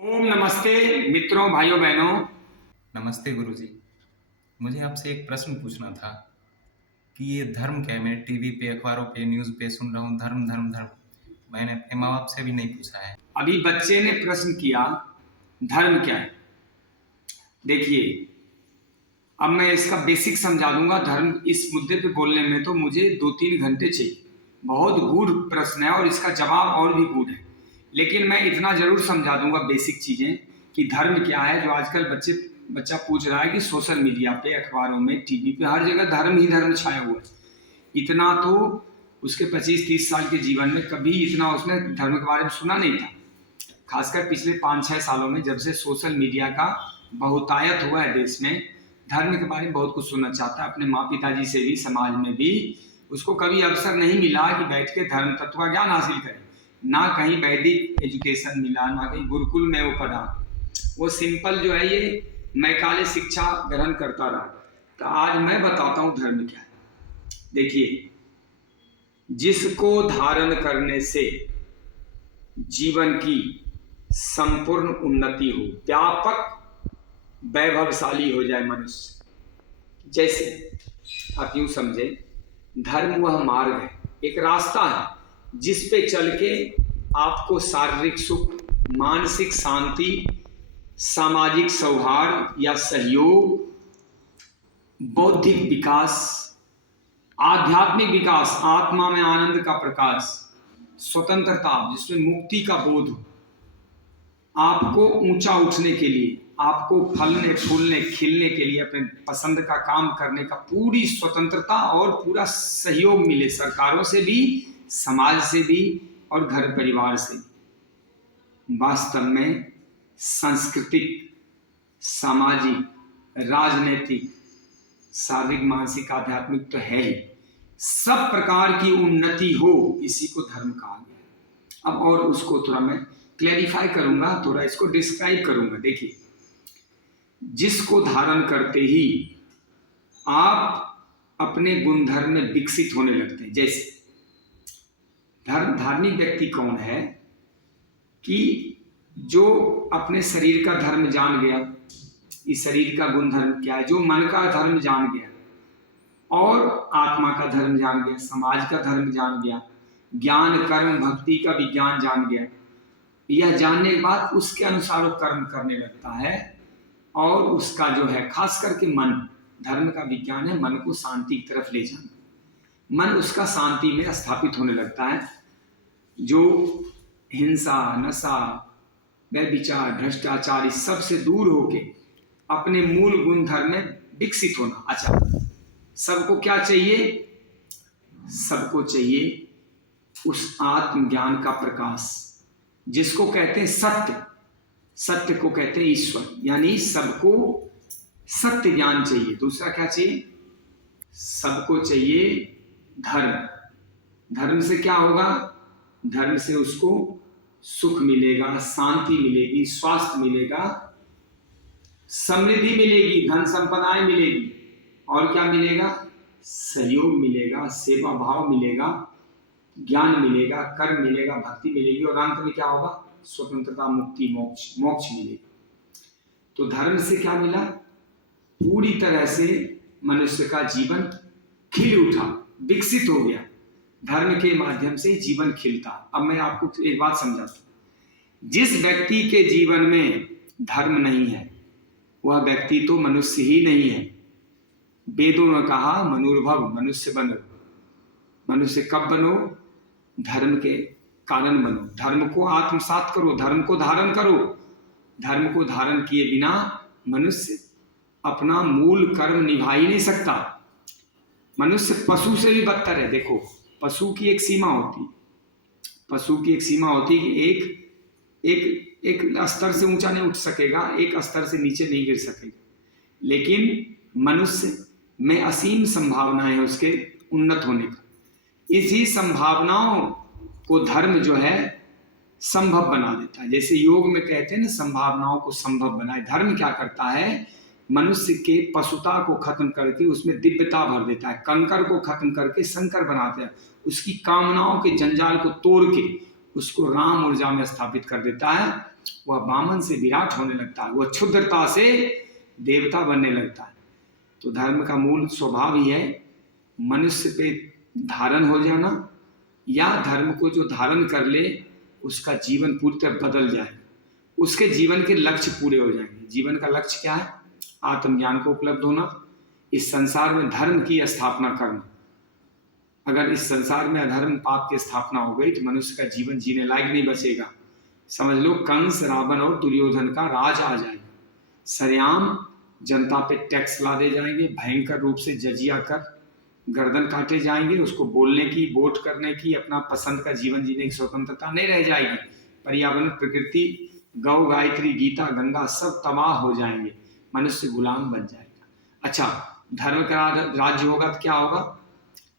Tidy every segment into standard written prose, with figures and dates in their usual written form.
ओम नमस्ते मित्रों, भाइयों बहनों। नमस्ते गुरुजी। मुझे आपसे एक प्रश्न पूछना था कि ये धर्म क्या है? मैं टीवी पे, अखबारों पे, न्यूज़ पे सुन रहा हूँ धर्म, धर्म, धर्म। मैंने अपने माँ-बाप से भी नहीं पूछा है। अभी बच्चे ने प्रश्न किया, धर्म क्या है। देखिए, अब मैं इसका बेसिक समझा दूंगा। धर्म इस मुद्दे पे बोलने में तो मुझे 2-3 घंटे चाहिए। बहुत गूढ़ प्रश्न है और इसका जवाब और भी गूढ़ है, लेकिन मैं इतना जरूर समझा दूंगा बेसिक चीजें कि धर्म क्या है। जो आजकल बच्चा पूछ रहा है कि सोशल मीडिया पे, अखबारों में, टीवी पे, हर जगह धर्म ही धर्म छाया हुआ है। इतना तो उसके 25-30 साल के जीवन में कभी इतना उसने धर्म के बारे में सुना नहीं था। खासकर पिछले 5-6 सालों में, जब से सोशल मीडिया का बहुतायत हुआ है देश में, धर्म के बारे में बहुत कुछ सुनना चाहता है। अपने माँ पिताजी से भी, समाज में भी उसको कभी अवसर नहीं मिला कि बैठ के धर्म तत्व का ज्ञान हासिल करे। ना कहीं वैदिक एजुकेशन मिला, ना कहीं गुरुकुल में वो पढ़ा। वो सिंपल जो है ये मैकाले शिक्षा ग्रहण करता रहा। तो आज मैं बताता हूँ धर्म क्या है। देखिए, जिसको धारण करने से जीवन की संपूर्ण उन्नति हो, व्यापक वैभवशाली हो जाए मनुष्य। जैसे आप यूं समझे, धर्म वह मार्ग है, एक रास्ता है जिस पे चल के आपको शारीरिक सुख, मानसिक शांति, सामाजिक सौहार्द या सहयोग, बौद्धिक विकास, आध्यात्मिक विकास, आत्मा में आनंद का प्रकाश, स्वतंत्रता जिसमें मुक्ति का बोध हो, आपको ऊंचा उठने के लिए, आपको फलने फूलने खिलने के लिए, अपने पसंद का काम करने का पूरी स्वतंत्रता और पूरा सहयोग मिले, सरकारों से भी, समाज से भी और घर परिवार से भी। वास्तव में सांस्कृतिक, सामाजिक, राजनीतिक, शारीरिक, मानसिक, आध्यात्मिक तो है ही। सब प्रकार की उन्नति हो, इसी को धर्म कहा गया। अब और उसको थोड़ा मैं क्लैरिफाई करूंगा, थोड़ा इसको डिस्क्राइब करूंगा। देखिए, जिसको धारण करते ही आप अपने गुणधर्म में विकसित होने लगते हैं। जैसे धार्मिक व्यक्ति कौन है कि जो अपने शरीर का धर्म जान गया, इस शरीर का गुणधर्म क्या है, जो मन का धर्म जान गया और आत्मा का धर्म जान गया, समाज का धर्म जान गया, ज्ञान कर्म भक्ति का विज्ञान जान गया। यह जानने के बाद उसके अनुसार वो कर्म करने लगता है और उसका जो है, खास करके मन, धर्म का विज्ञान है मन को शांति की तरफ ले जाना। मन उसका शांति में स्थापित होने लगता है। जो हिंसा, नशा, व्यभिचार, भ्रष्टाचार, इस सब से दूर होके अपने मूल गुण धर्म में विकसित होना। अच्छा, सबको क्या चाहिए? सबको चाहिए उस आत्मज्ञान का प्रकाश, जिसको कहते हैं सत्य। सत्य को कहते हैं ईश्वर, यानी सबको सत्य ज्ञान चाहिए। दूसरा क्या चाहिए? सबको चाहिए धर्म। धर्म से क्या होगा? धर्म से उसको सुख मिलेगा, शांति मिलेगी, स्वास्थ्य मिलेगा, समृद्धि मिलेगी, धन संपदाएं मिलेगी, और क्या मिलेगा? सहयोग मिलेगा, सेवा भाव मिलेगा, ज्ञान मिलेगा, कर्म मिलेगा, भक्ति मिलेगी, और अंत में क्या होगा? स्वतंत्रता, मुक्ति, मोक्ष, मोक्ष मिलेगा। तो धर्म से क्या मिला? पूरी तरह से मनुष्य का जीवन खिल उठा, विकसित हो गया। धर्म के माध्यम से जीवन खिलता। अब मैं आपको एक बात समझाता हूं। जिस व्यक्ति के जीवन में धर्म नहीं है, वह व्यक्ति तो मनुष्य ही नहीं है। वेदों ने कहा, मनुर्भव, मनुष्य बनो। मनुष्य कब बनो? धर्म के कारण बनो। धर्म को आत्मसात करो, धर्म को धारण करो। धर्म को धारण किए बिना मनुष्य अपना मूल कर्म निभा ही नहीं सकता। मनुष्य पशु से भी बदतर है। देखो, पशु की एक सीमा होती है। पशु की एक सीमा होती है कि एक स्तर से ऊंचा नहीं उठ सकेगा, एक स्तर से नीचे नहीं गिर सकेगा। लेकिन मनुष्य में असीम संभावनाएं है उसके उन्नत होने का। इसी संभावनाओं को धर्म जो है संभव बना देता है। जैसे योग में कहते हैं ना, संभावनाओं को संभव बनाए। धर्म क्या करता है? मनुष्य के पशुता को खत्म करके उसमें दिव्यता भर देता है। कंकर को खत्म करके शंकर बनाता है। उसकी कामनाओं के जंजाल को तोड़ के उसको राम ऊर्जा में स्थापित कर देता है। वह वामन से विराट होने लगता है, वह क्षुद्रता से देवता बनने लगता है। तो धर्म का मूल स्वभाव ही है मनुष्य पे धारण हो जाना, या धर्म को जो धारण कर ले उसका जीवन पूरी तरह बदल जाए, उसके जीवन के लक्ष्य पूरे हो जाएंगे। जीवन का लक्ष्य क्या है? आत्मज्ञान को उपलब्ध होना, इस संसार में धर्म की स्थापना करना। अगर इस संसार में अधर्म पाप की स्थापना हो गई तो मनुष्य का जीवन जीने लायक नहीं बचेगा। समझ लो कंस, रावण और दुर्योधन का राज आ जाएगा। सरेआम जनता पे टैक्स ला दे जाएंगे, भयंकर रूप से जजिया कर गर्दन काटे जाएंगे, उसको बोलने की, वोट करने की, अपना पसंद का जीवन जीने की स्वतंत्रता नहीं रह जाएगी। पर्यावरण, प्रकृति, गौ, गायत्री, गीता, गंगा सब तबाह हो जाएंगे, मनुष्य गुलाम बन जाएगा। अच्छा, धर्म का राज्य होगा तो क्या होगा?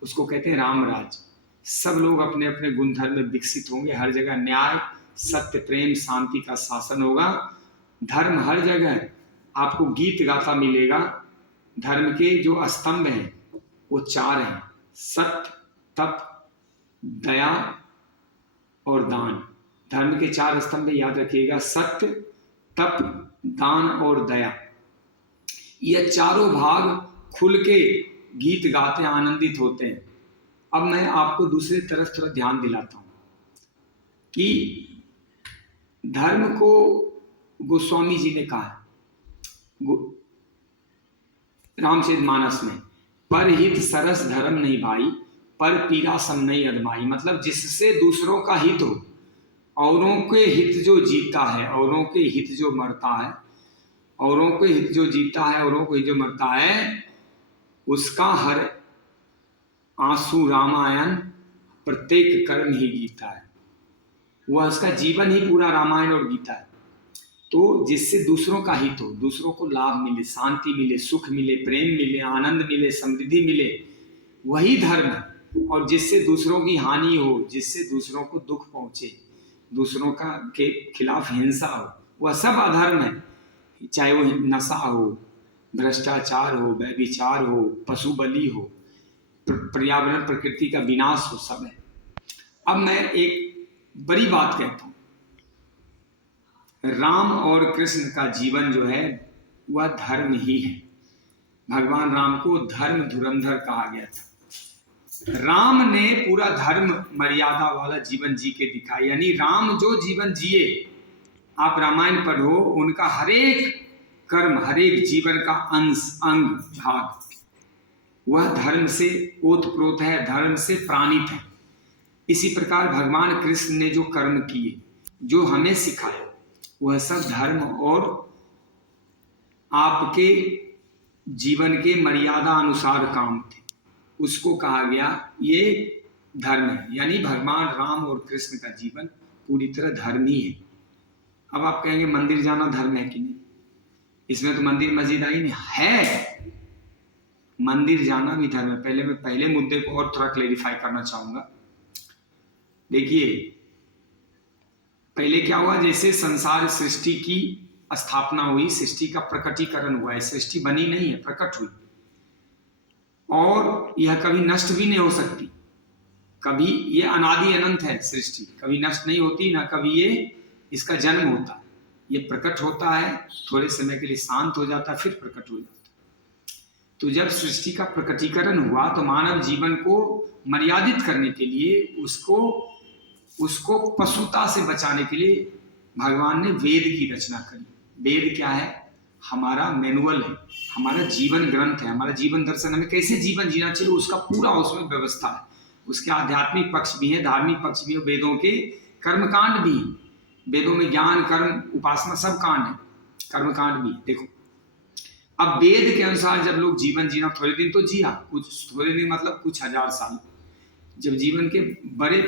उसको कहते हैं राम राज्य। सब लोग अपने अपने गुण धर्म में विकसित होंगे, हर जगह न्याय, सत्य, प्रेम, शांति का शासन होगा। धर्म हर जगह आपको गीत गाता मिलेगा। धर्म के जो स्तंभ हैं वो 4 हैं: सत्य, तप, दया और दान। धर्म के 4 स्तंभ याद रखिएगा: सत्य, तप, दान और दया। ये चारों भाग खुल के गीत गाते आनंदित होते हैं। अब मैं आपको दूसरी तरफ थोड़ा ध्यान दिलाता हूं कि धर्म को गोस्वामी जी ने कहा रामचरितमानस में, पर हित सरस धर्म नहीं भाई, पर पीरा सम नहीं अदमाई। मतलब जिससे दूसरों का हित हो, औरों के हित जो जीता है, औरों के हित जो मरता है, औरों के हित जो जीता है, औरों को हित जो मरता है, उसका हर आंसू रामायण, प्रत्येक कर्म ही गीता है। वह उसका जीवन ही पूरा रामायण और गीता है। तो जिससे दूसरों का हित हो, दूसरों को लाभ मिले, शांति मिले, सुख मिले, प्रेम मिले, आनंद मिले, समृद्धि मिले, वही धर्म है। और जिससे दूसरों की हानि हो, जिससे दूसरों को दुख पहुंचे, दूसरों का के खिलाफ हिंसा हो, वह सब अधर्म है। चाहे वो नशा हो, भ्रष्टाचार हो, व्यभिचार हो, पशु बलि हो, पर्यावरण प्रकृति का विनाश हो, सब है। अब मैं एक बड़ी बात कहता हूं, राम और कृष्ण का जीवन जो है वह धर्म ही है। भगवान राम को धर्म धुरंधर कहा गया था। राम ने पूरा धर्म मर्यादा वाला जीवन जी के दिखाया। यानी राम जो जीवन जिए, आप रामायण पढ़ो, उनका हरेक कर्म, हरेक जीवन का अंश, अंग, भाग वह धर्म से ओतप्रोत है, धर्म से प्राणित है। इसी प्रकार भगवान कृष्ण ने जो कर्म किए, जो हमें सिखाया, वह सब धर्म और आपके जीवन के मर्यादा अनुसार काम थे। उसको कहा गया ये धर्म है। यानी भगवान राम और कृष्ण का जीवन पूरी तरह धर्म ही है। अब आप कहेंगे मंदिर जाना धर्म है कि नहीं? इसमें तो मंदिर मस्जिद आई नहीं है, मंदिर जाना भी धर्म है। मैं पहले मुद्दे को और थोड़ा क्लेरिफाई करना चाहूंगा। देखिए, पहले क्या हुआ, जैसे संसार सृष्टि की स्थापना हुई, सृष्टि का प्रकटीकरण हुआ है। सृष्टि बनी नहीं है, प्रकट हुई, और यह कभी नष्ट भी नहीं हो सकती। कभी ये अनादि अनंत है सृष्टि, कभी नष्ट नहीं होती, ना कभी ये इसका जन्म होता है। ये प्रकट होता है, थोड़े समय के लिए शांत हो जाता है, फिर प्रकट हो जाता है। तो जब सृष्टि का प्रकटीकरण हुआ तो मानव जीवन को मर्यादित करने के लिए, उसको पशुता से बचाने के लिए भगवान ने वेद की रचना करी। वेद क्या है? हमारा मैनुअल है, हमारा जीवन ग्रंथ है, हमारा जीवन दर्शन, हमें कैसे जीवन जीना चाहिए उसका पूरा उसमें व्यवस्था है। उसके आध्यात्मिक पक्ष भी है, धार्मिक पक्ष भी है, वेदों के कर्मकांड भी है। वेदों में ज्ञान, कर्म, उपासना सब कांड है, कर्मकांड भी। देखो, अब वेद के अनुसार जब लोग जीवन जीना, थोड़े दिन तो जिया, थोड़े दिन मतलब कुछ हजार साल। जब जीवन के बड़े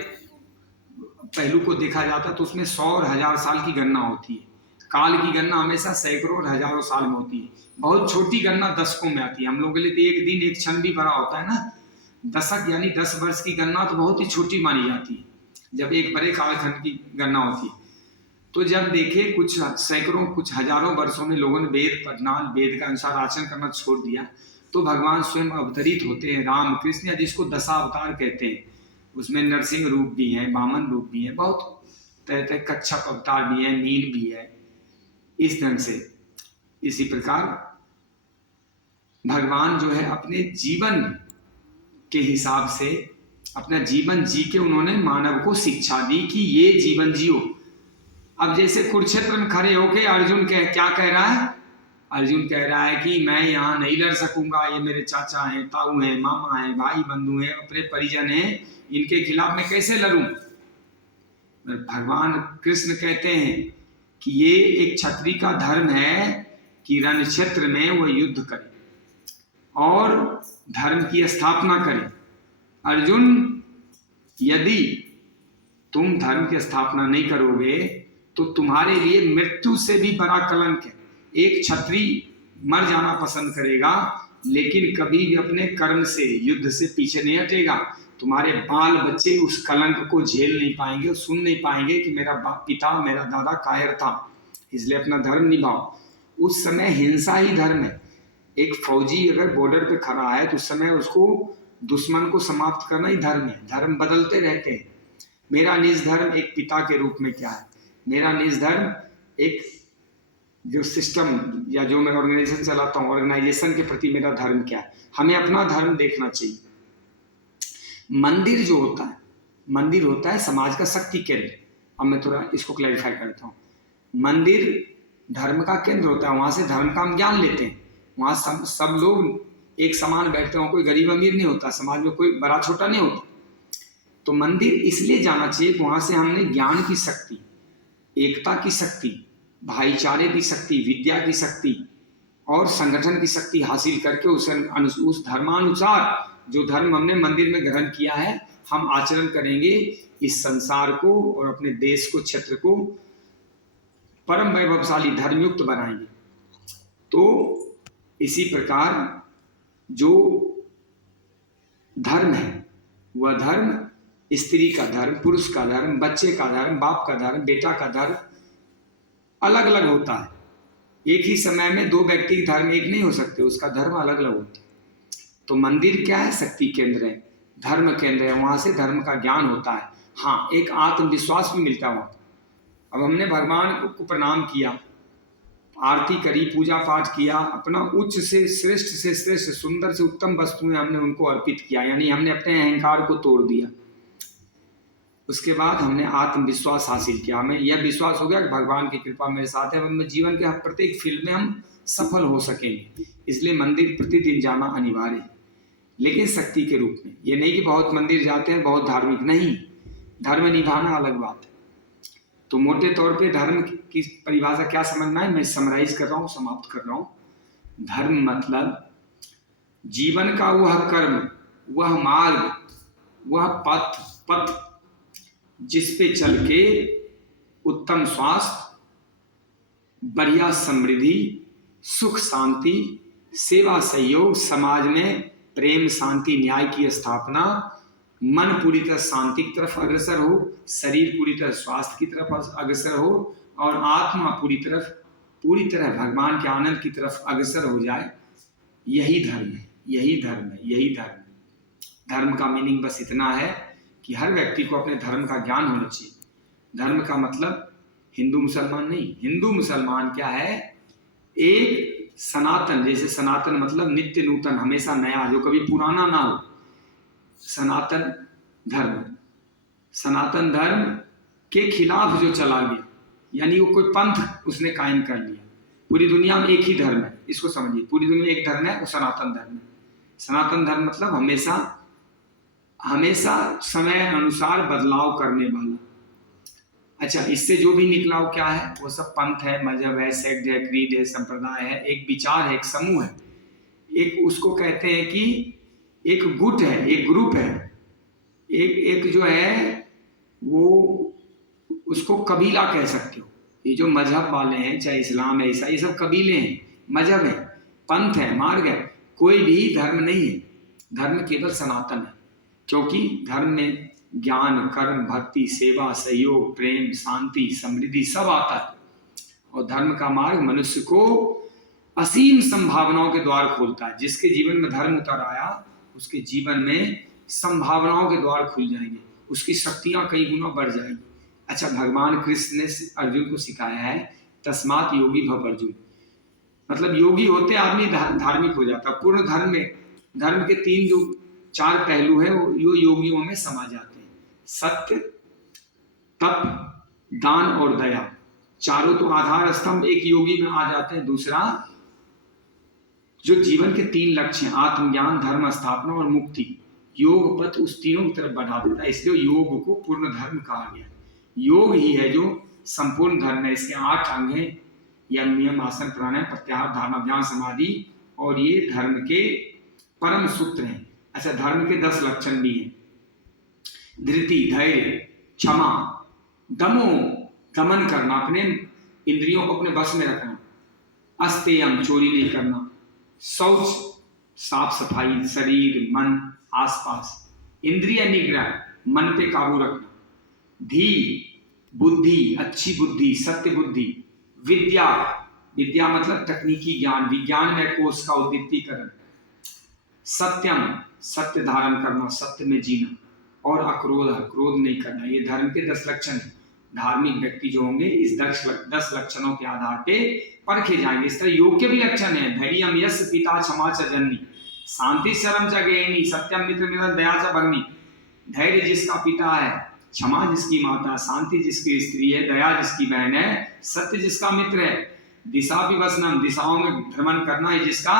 पहलू को देखा जाता तो उसमें 100 और 1000 साल की गणना होती है। काल की गणना हमेशा सैकड़ों और हजारों साल में होती है। बहुत छोटी गणना दशकों में आती है। हम लोगों के लिए तो एक दिन, एक क्षण भी बड़ा होता है ना। दशक यानी 10 वर्ष की गणना तो बहुत ही छोटी मानी जाती है, जब एक बड़े कालखंड की गणना होती है। तो जब देखे कुछ सैकड़ों, कुछ हजारों वर्षों में लोगों ने वेद पढ़ना, वेद का अनुसार आचरण करना छोड़ दिया, तो भगवान स्वयं अवतरित होते हैं, राम कृष्ण, या जिसको दशावतार कहते हैं। उसमें नरसिंह रूप भी है, वामन रूप भी है, बहुत तरह तरह कच्छप अवतार भी है, नील भी है, इस ढंग से। इसी प्रकार भगवान जो है अपने जीवन के हिसाब से अपना जीवन जी के उन्होंने मानव को शिक्षा दी कि ये जीवन जियो। अब जैसे कुरुक्षेत्र में खड़े होके अर्जुन क्या कह रहा है? अर्जुन कह रहा है कि मैं यहाँ नहीं लड़ सकूंगा, ये मेरे चाचा हैं, ताऊ हैं, मामा हैं, भाई बंधु हैं, अपने परिजन हैं, इनके खिलाफ मैं कैसे लड़ूं? भगवान कृष्ण कहते हैं कि ये एक क्षत्रिय का धर्म है कि रण क्षेत्र में वो युद्ध करे और धर्म की स्थापना करे। अर्जुन, यदि तुम धर्म की स्थापना नहीं करोगे तो तुम्हारे लिए मृत्यु से भी बड़ा कलंक है। एक क्षत्रिय मर जाना पसंद करेगा लेकिन कभी भी अपने कर्म से, युद्ध से पीछे नहीं हटेगा। तुम्हारे बाल बच्चे उस कलंक को झेल नहीं पाएंगे और सुन नहीं पाएंगे कि मेरा पिता, मेरा दादा कायर था, इसलिए अपना धर्म निभाओ। उस समय हिंसा ही धर्म है। एक फौजी अगर बॉर्डर पे खड़ा है तो उस समय उसको दुश्मन को समाप्त करना ही धर्म है। धर्म बदलते रहते हैं। मेरा निज धर्म एक पिता के रूप में क्या है? मेरा निज धर्म एक जो सिस्टम या जो मैं ऑर्गेनाइजेशन चलाता हूँ, ऑर्गेनाइजेशन के प्रति मेरा धर्म क्या है? हमें अपना धर्म देखना चाहिए। मंदिर जो होता है, मंदिर होता है समाज का शक्ति केंद्र। अब मैं थोड़ा इसको क्लैरिफाई करता हूँ। मंदिर धर्म का केंद्र होता है, वहां से धर्म का हम ज्ञान लेते हैं। वहां सब लोग एक समान बैठते हो, कोई गरीब अमीर नहीं होता, समाज में कोई बड़ा छोटा नहीं होता। तो मंदिर इसलिए जाना चाहिए कि वहां से हमने ज्ञान की शक्ति, एकता की शक्ति, भाईचारे की शक्ति, विद्या की शक्ति और संगठन की शक्ति हासिल करके उस धर्मानुसार जो धर्म हमने मंदिर में ग्रहण किया है, हम आचरण करेंगे। इस संसार को और अपने देश को, क्षेत्र को परम वैभवशाली धर्मयुक्त बनाएंगे। तो इसी प्रकार जो धर्म है वह धर्म स्त्री का धर्म, पुरुष का धर्म, बच्चे का धर्म, बाप का धर्म, बेटा का धर्म अलग अलग होता है। एक ही समय में दो व्यक्ति के धर्म एक नहीं हो सकते, उसका धर्म अलग अलग होता है। तो मंदिर क्या है? शक्ति केंद्र है, धर्म केंद्र है। वहां से धर्म का ज्ञान होता है। हाँ, एक आत्मविश्वास भी मिलता है वहां। अब हमने भगवान को प्रणाम किया, आरती करी, पूजा पाठ किया, अपना उच्च से श्रेष्ठ, सुंदर से उत्तम वस्तुएं हमने उनको अर्पित किया, यानी हमने अपने अहंकार को तोड़ दिया। उसके बाद हमने आत्मविश्वास हासिल किया। हमें यह विश्वास हो गया कि भगवान की कृपा मेरे साथ है, हमें जीवन के प्रत्येक फील्ड में हम सफल हो सकेंगे। इसलिए मंदिर प्रतिदिन जाना अनिवार्य है, लेकिन शक्ति के रूप में। ये नहीं कि बहुत मंदिर जाते हैं, बहुत धार्मिक नहीं। धर्म निभाना अलग बात है। तो मोटे तौर पे धर्म की परिभाषा क्या समझना है, मैं समराइज कर रहा हूँ, समाप्त कर रहा हूँ। धर्म मतलब जीवन का वह कर्म, वह मार्ग, वह पथ जिस पे चल के उत्तम स्वास्थ्य, बढ़िया समृद्धि, सुख शांति, सेवा सहयोग, समाज में प्रेम शांति न्याय की स्थापना, मन पूरी तरह शांति की तरफ अग्रसर हो, शरीर पूरी तरह स्वास्थ्य की तरफ अग्रसर हो और आत्मा पूरी तरह भगवान के आनंद की तरफ अग्रसर हो जाए। यही धर्म है, यही धर्म है, यही धर्म है। धर्म का मीनिंग बस इतना है कि हर व्यक्ति को अपने धर्म का ज्ञान होना चाहिए। धर्म का मतलब हिंदू मुसलमान नहीं। हिंदू मुसलमान क्या है? एक सनातन, जैसे सनातन मतलब नित्य नूतन, हमेशा नया, जो कभी पुराना ना हो। सनातन धर्म, सनातन धर्म के खिलाफ जो चला गया, यानी वो कोई पंथ उसने कायम कर लिया। पूरी दुनिया में एक ही धर्म है, इसको समझिए। पूरी दुनिया में एक धर्म है, वो सनातन धर्म है। सनातन धर्म मतलब हमेशा समय अनुसार बदलाव करने वाला। अच्छा, इससे जो भी निकला वो क्या है? वो सब पंथ है, मजहब है, सेक्ट है, क्रीड है, संप्रदाय है, एक विचार है, एक समूह है, एक उसको कहते हैं कि एक गुट है, एक ग्रुप है, एक जो है वो उसको कबीला कह सकते हो। ये जो मजहब वाले हैं, चाहे इस्लाम है, ईसाई, ये सब कबीले हैं, मजहब है, पंथ है, मार्ग है। कोई भी धर्म नहीं है। धर्म केवल सनातन है, क्योंकि धर्म में ज्ञान, कर्म, भक्ति, सेवा, सहयोग, प्रेम, शांति, समृद्धि सब आता है। और धर्म का मार्ग मनुष्य को असीम संभावनाओं के द्वार खोलता है। जिसके जीवन में धर्म उतर आया, उसके जीवन में संभावनाओं के द्वार खुल जाएंगे, उसकी शक्तियां कई गुना बढ़ जाएंगी। अच्छा, भगवान कृष्ण ने अर्जुन को सिखाया है तस्मात योगी भव अर्जुन, मतलब योगी होते आदमी धार्मिक हो जाता। पूर्ण धर्म में धर्म के 3 जो 4 पहलू हैं वो योगियों में समा जाते हैं। सत्य, तप, दान और दया, चारों तो आधार स्तंभ एक योगी में आ जाते हैं। दूसरा, जो जीवन के 3 लक्ष्य हैं, आत्मज्ञान, धर्म स्थापना और मुक्ति, योग पथ उस तीनों की तरफ बढ़ा देता है। इसलिए योग को पूर्ण धर्म कहा गया। योग ही है जो संपूर्ण धर्म है। इसके 8 अंग हैं, यम, नियम, आसन, प्राणायाम, प्रत्याहार, धारणा, ध्यान, समाधि, और ये धर्म के परम सूत्र हैं। अच्छा, धर्म के 10 लक्षण भी हैं। धृति, धैर्य, क्षमा, दमो, दमन करना, अपने इंद्रियों को अपने बस में रखना, अस्तेयम, चोरी नहीं करना, शौच, साफ सफाई, शरीर, मन, आसपास, इंद्रिय निग्रह, मन पे काबू रखना, धी, बुद्धि, अच्छी बुद्धि, सत्य बुद्धि, विद्या, विद्या मतलब तकनीकी ज्ञान, विज्ञान में कोश का उद्दीप्तीकरण, सत्यम, सत्य धारण करना, सत्य में जीना, और अक्रोध, क्रोध नहीं करना। ये धर्म के 10 लक्षण हैं। धार्मिक व्यक्ति जो होंगे इस 10 लक्षणों के आधार पे परखे जाएंगे। इस तरह योग के भी लक्षण हैं। धैर्यम यस्य पिता क्षमा च जननी, शांति शरम च गेहिनी, सत्यम मित्र मिलन दया च भगिनी। धैर्य जिसका पिता है, क्षमा जिसकी माता, शांति जिसकी स्त्री है, दया जिसकी बहन है, सत्य जिसका मित्र है, दिशा विवसनम, दिशाओं में भ्रमण करना है जिसका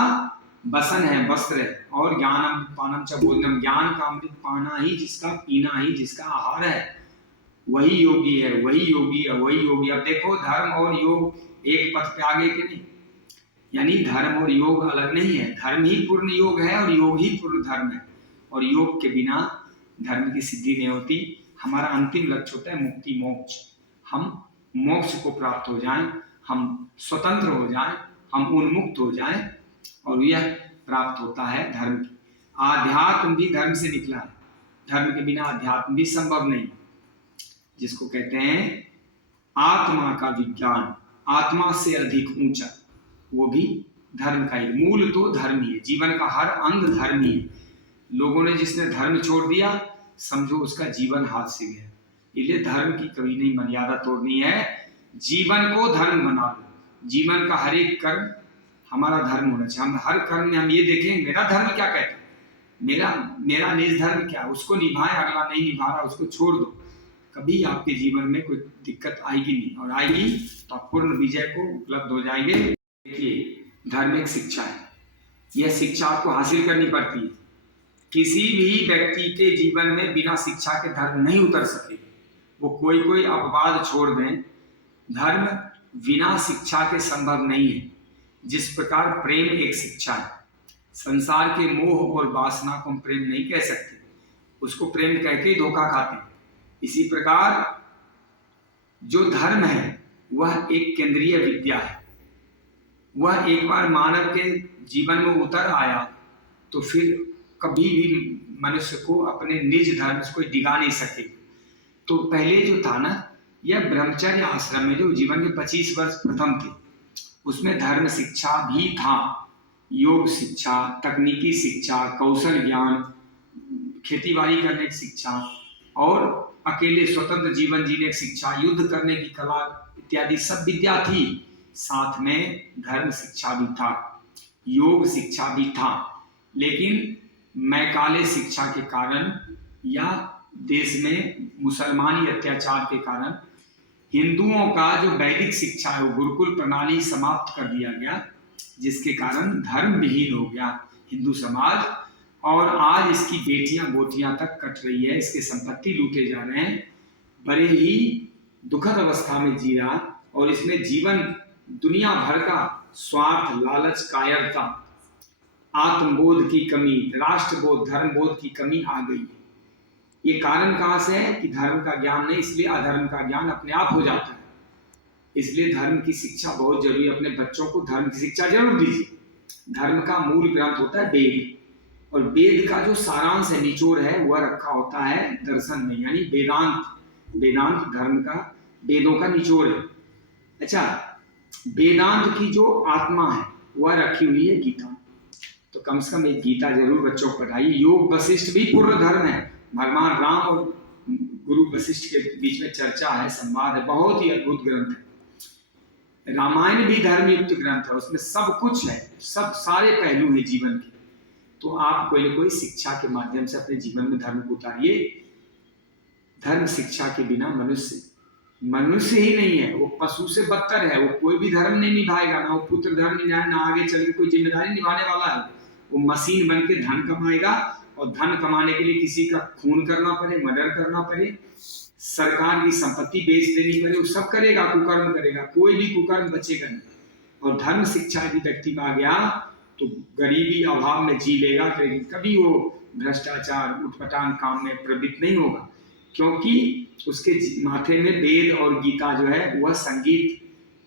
बसन है, वस्त्र है, और ज्ञानम पानम च भोजनम, ज्ञान का अमृत पाना ही जिसका, पीना ही जिसका आहार है, वही योगी है, वही योगी है, वही योगी। अब देखो, धर्म और योग एक पथ पे आगे के नहीं, यानी धर्म और योग अलग नहीं है। धर्म ही पूर्ण योग है और योग ही पूर्ण धर्म है, और योग के बिना धर्म की सिद्धि नहीं होती। हमारा अंतिम लक्ष्य होता है मुक्ति, मोक्ष। हम मोक्ष को प्राप्त हो जाएं, हम स्वतंत्र हो जाएं, हम उन्मुक्त हो जाएं, और यह प्राप्त होता है धर्म की। आध्यात्म भी धर्म से निकला है। धर्म के बिना अध्यात्म भी संभव नहीं, जिसको कहते हैं आत्मा का विज्ञान, आत्मा से अधिक ऊंचा, वो भी धर्म का ही। मूल तो धर्म ही है, जीवन का हर अंग धर्म ही है। लोगों ने जिसने धर्म छोड़ दिया, समझो उसका जीवन हाथ से गया। इसलिए धर्म की कभी नहीं मर्यादा तोड़नी है, जीवन को धर्म बना लो। जीवन का हर एक कर्म हमारा धर्म होना चाहिए। हम हर कर्म में हम ये देखें मेरा धर्म क्या कहता है, मेरा निज धर्म क्या, उसको निभाएं, अगला नहीं निभा रहा उसको छोड़ दो। कभी आपके जीवन में कोई दिक्कत आएगी नहीं, और आएगी तो आप पूर्ण विजय को उपलब्ध हो जाएंगे। देखिए, धर्म एक शिक्षा है, यह शिक्षा आपको हासिल करनी पड़ती है। किसी भी व्यक्ति के जीवन में बिना शिक्षा के धर्म नहीं उतर सके। वो कोई अपवाद छोड़ दें, धर्म बिना शिक्षा के संभव नहीं है। जिस प्रकार प्रेम एक शिक्षा है, संसार के मोह और वासना को हम प्रेम नहीं कह सकते, उसको प्रेम कह के धोखा खाते हैं। इसी प्रकार जो धर्म है वह एक केंद्रीय विद्या है। वह एक बार मानव के जीवन में उतर आया तो फिर कभी भी मनुष्य को अपने निज धर्म से कोई डिगा नहीं सके। तो पहले जो था ना, यह ब्रह्मचर्य आश्रम में जो जीवन के 25 वर्ष प्रथम थे, उसमें धर्म शिक्षा भी था, योग शिक्षा, तकनीकी शिक्षा, कौशल ज्ञान, खेतीबाड़ी करने की शिक्षा, और अकेले स्वतंत्र जीवन जीने की शिक्षा, युद्ध करने की कला इत्यादि सब विद्या थी। साथ में धर्म शिक्षा भी था, योग शिक्षा भी था। लेकिन मैकाले शिक्षा के कारण या देश में मुसलमानी अत्याचार के कारण हिंदुओं का जो वैदिक शिक्षा है वो गुरुकुल प्रणाली समाप्त कर दिया गया, जिसके कारण धर्म विहीन हो गया हिंदू समाज। और आज इसकी बेटियां बोटियां तक कट रही है, इसके संपत्ति लूटे जा रहे हैं, बड़े ही दुखद अवस्था में जी रहा, और इसमें जीवन दुनिया भर का स्वार्थ, लालच, कायरता, आत्मबोध की कमी, राष्ट्रबोध, धर्मबोध की कमी आ गई है। ये कारण कहाँ से है कि धर्म का ज्ञान नहीं, इसलिए अधर्म का ज्ञान अपने आप हो जाता है। इसलिए धर्म की शिक्षा बहुत जरूरी है। अपने बच्चों को धर्म की शिक्षा जरूर दीजिए। धर्म का मूल ग्रंथ होता है वेद, और वेद का जो सारांश है, निचोड़ है, वह रखा होता है दर्शन में, यानी वेदांत। वेदांत धर्म का, वेदों का निचोड़ है। अच्छा, वेदांत की जो आत्मा है वह रखी हुई है गीता। तो कम से कम एक गीता जरूर बच्चों को पढ़ाइए। योग वशिष्ठ भी पूर्ण धर्म है। भगवान राम और गुरु वशिष्ठ के बीच में चर्चा है, संवाद है, बहुत ही अद्भुत ग्रंथ है। रामायण भी धर्मयुक्त ग्रंथ है, उसमें सब कुछ है, सब सारे पहलू हैं जीवन के। तो आप कोई न कोई शिक्षा के माध्यम से अपने जीवन में धर्म को उतारिए। धर्म शिक्षा के बिना मनुष्य ही नहीं है, वो पशु से बदतर है। वो कोई भी धर्म नहीं निभाएगा, ना वो पुत्र धर्म निभाए, ना आगे चल के कोई जिम्मेदारी निभाने वाला है। वो मशीन बन के धन कमाएगा, और धन कमाने के लिए किसी का खून करना पड़े, मर्डर करना पड़े, सरकार की संपत्ति बेच देनी पड़े, वो सब करेगा, कुकर्म करेगा। कोई भी कुकर्म बचेगा नहीं। और धर्म शिक्षा यदि व्यक्ति का आ गया तो गरीबी अभाव में जी लेगा, कभी वो भ्रष्टाचार उठपटांग काम में प्रवृत्त नहीं होगा, क्योंकि उसके माथे में वेद और गीता जो है वह संगीत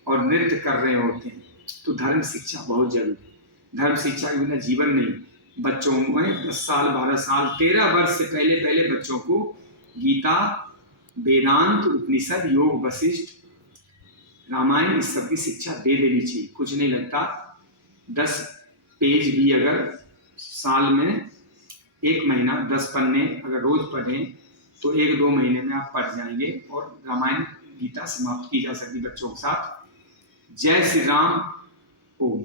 और नृत्य कर रहे होते हैं। तो धर्म शिक्षा बहुत जरूरी। धर्म शिक्षा के बिना जीवन नहीं। बच्चों में 10 साल 12 साल 13 वर्ष से पहले बच्चों को गीता, वेदांत, उपनिषद, योग, वशिष्ठ, रामायण, इस सब की शिक्षा दे देनी चाहिए। कुछ नहीं लगता, 10 पेज भी अगर साल में 1 महीना 10 पन्ने अगर रोज पढ़ें तो 1-2 महीने में आप पढ़ जाएंगे और रामायण गीता समाप्त की जा सकती बच्चों के साथ। जय श्री राम। ओम।